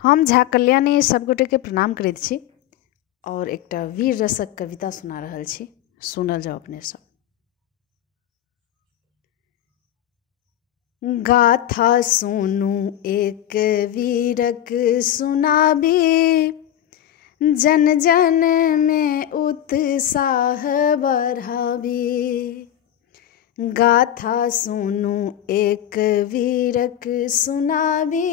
हम झा कल्याणी सबगोटे के प्रणाम करैत छी और एकटा वीर रसक कविता सुना रहल छी। सुनल जाओ अपने सब। गाथा सुनू एक वीरक सुनाबी, जन जन में उत्साह बढ़ाबी। गाथा सुनू एक वीरक सुनाबी,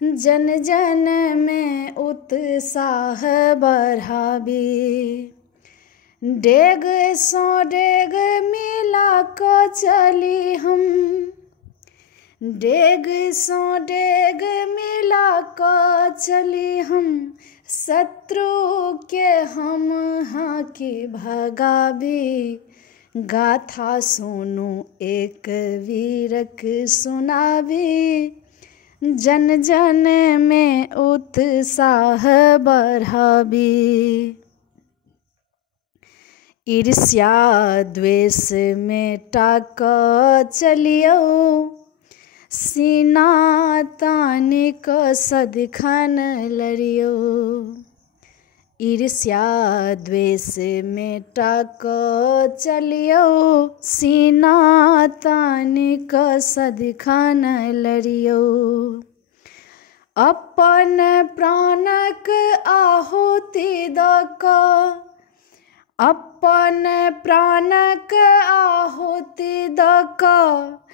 जन जन में उत्साह बढ़ाबी। डेग सौ डेग मिला को चली हम, डेग सौ डेग मिला को चली हम। शत्रु के हम हाकी भगाबी। गाथा सुनू एक वीरक सुनाबी, जन जन में उत्साह बढ़ाबी। ईर्ष्या द्वेष मेटा क चलियो, सीना तानि क सदिखन लड़ियो। ईर्ष्या द्वेष मेटा क चलियो, सीना तानि क सदिखन लड़ियो। अपन प्राणक आहुति द क, अपन प्राणक आहुति द क,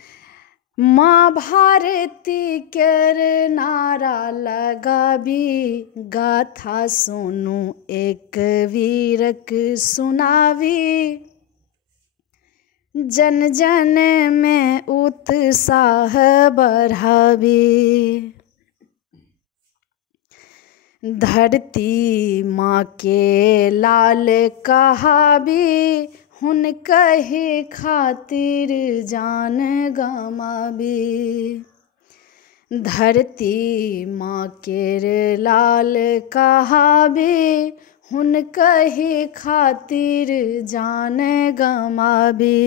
माँ भारती केर नारा लगाबी। गाथा सुनू एक वीरक सुनाबी, जन जन में उत्साह बढ़ाबी। धरती माँ के लाल कहाबी, हुनकहि खातिर जान गमाबी। धरती माँ केर लाल कहाबी, हुनकहि खातिर जान गमाबी।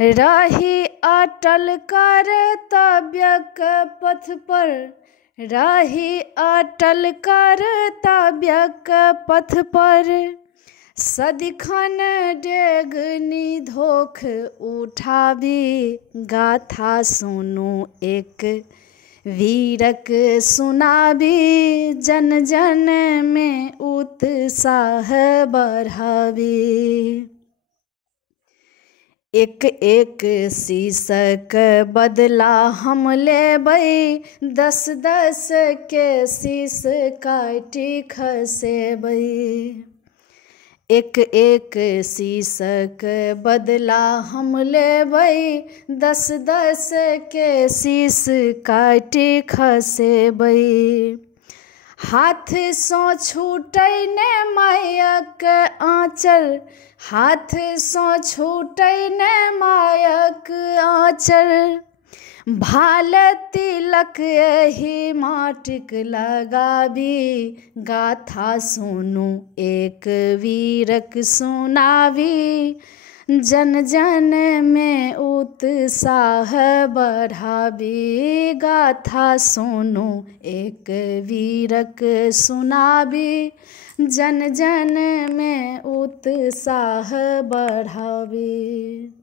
रही अटल कर्तव्यक पथ पर, रही अटल कर्तव्यक पथ पर। सदिखन डेग निधोख उठाबी। गाथा सुनू एक वीरक सुनाबी, जन जन में उत्साह बढ़ाबी। एक एक शीशक बदला हम लेबै, 10 10 के शीश काटि खसेबै। एक एक शीशक बदला हम लेबै, 10 10 के शीश काटि खसेबै। हाथ सँ छूटै ने मायक आँचल, हाथ सँ छूटै ने मायक आँचल। भाल तिलक एहि माटिक लगाबी। गाथा सुनू एक वीरक सुनाबी, जन जन में उत्साह बढ़ाबी। गाथा सुनू एक वीरक सुनाबी, जन जन में उत्साह बढ़ाबी।